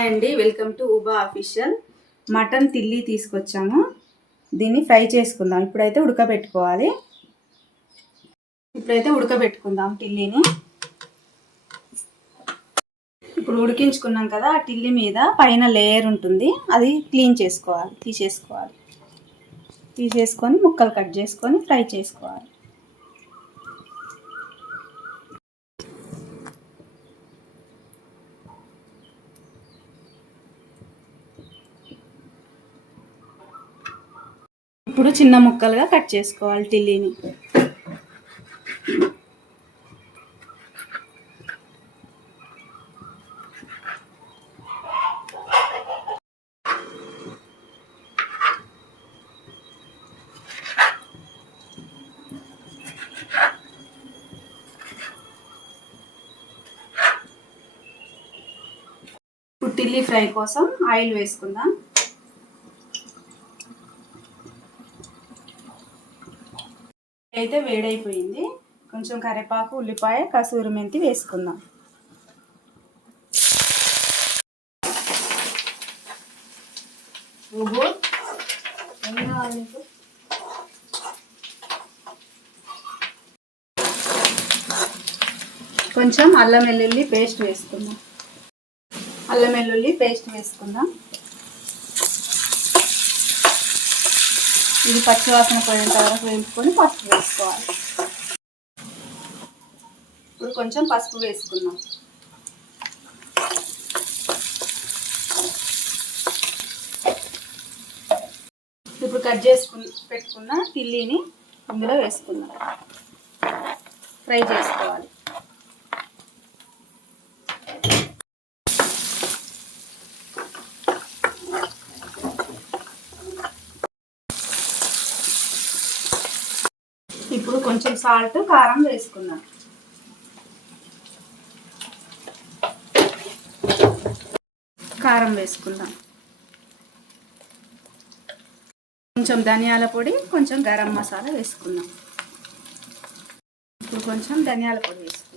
Hi అండి, welcome to ఉబా official. Mutton తిల్లి తీసుకొచ్చాము. దీన్ని ఫ్రై చేసుకుందాం. ఇప్పుడైతే ఉడకబెట్టుకుందాం టిల్లీని. ఇప్పుడు ఉడికించుకున్నాం కదా, ఆ టిల్లీ మీద పైన లేయర్ ఉంటుంది, అది క్లీన్ చేసుకోవాలి, తీసేసుకొని ముక్కలు కట్ చేసుకొని ఫ్రై చేసుకోవాలి. ఇప్పుడు చిన్న ముక్కలుగా కట్ చేసుకోవాలి టిల్లీని. ఇప్పుడు టిల్లీ ఫ్రై కోసం ఆయిల్ వేసుకుందాం. అయితే వేడైపోయింది. కొంచెం కరివేపాకు, ఉల్లిపాయ, కసూరి మెంతి వేసుకుందాం. కొంచెం అల్లం వెల్లుల్లి పేస్ట్ వేసుకుందాం. ఇది పచ్చివాసన పోయేంత వరకు వేసుకొని పసుపు వేసుకోవాలి. ఇప్పుడు కొంచెం పసుపు వేసుకుందాం. ఇప్పుడు కట్ పెట్టుకున్న టిల్లీని ఇందులో వేసుకుందాం. ఫ్రై చేసుకోవాలి. ఇప్పుడు కొంచెం సాల్ట్, కారం వేసుకుందాం. కొంచెం ధనియాల పొడి, కొంచెం గరం మసాలా వేసుకుందాం. ఇప్పుడు కొంచెం ధనియాల పొడి వేసుకుందాం.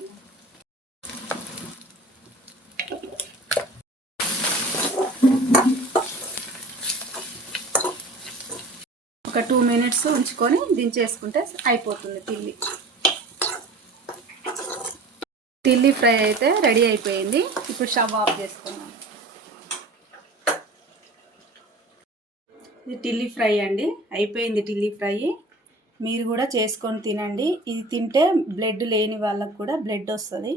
ఒక 2 మినిట్స్ ఉంచుకొని దించేసుకుంటే అయిపోతుంది టిల్లీ ఫ్రై అయితే రెడీ అయిపోయింది. ఇప్పుడు స్టవ్ ఆఫ్ చేసుకుందాం. ఇది టిల్లీ ఫ్రై అండి, అయిపోయింది టిల్లీ ఫ్రై. మీరు కూడా చేసుకొని తినండి. ఇది తింటే బ్లడ్ లేని వాళ్ళకు కూడా బ్లడ్ వస్తుంది.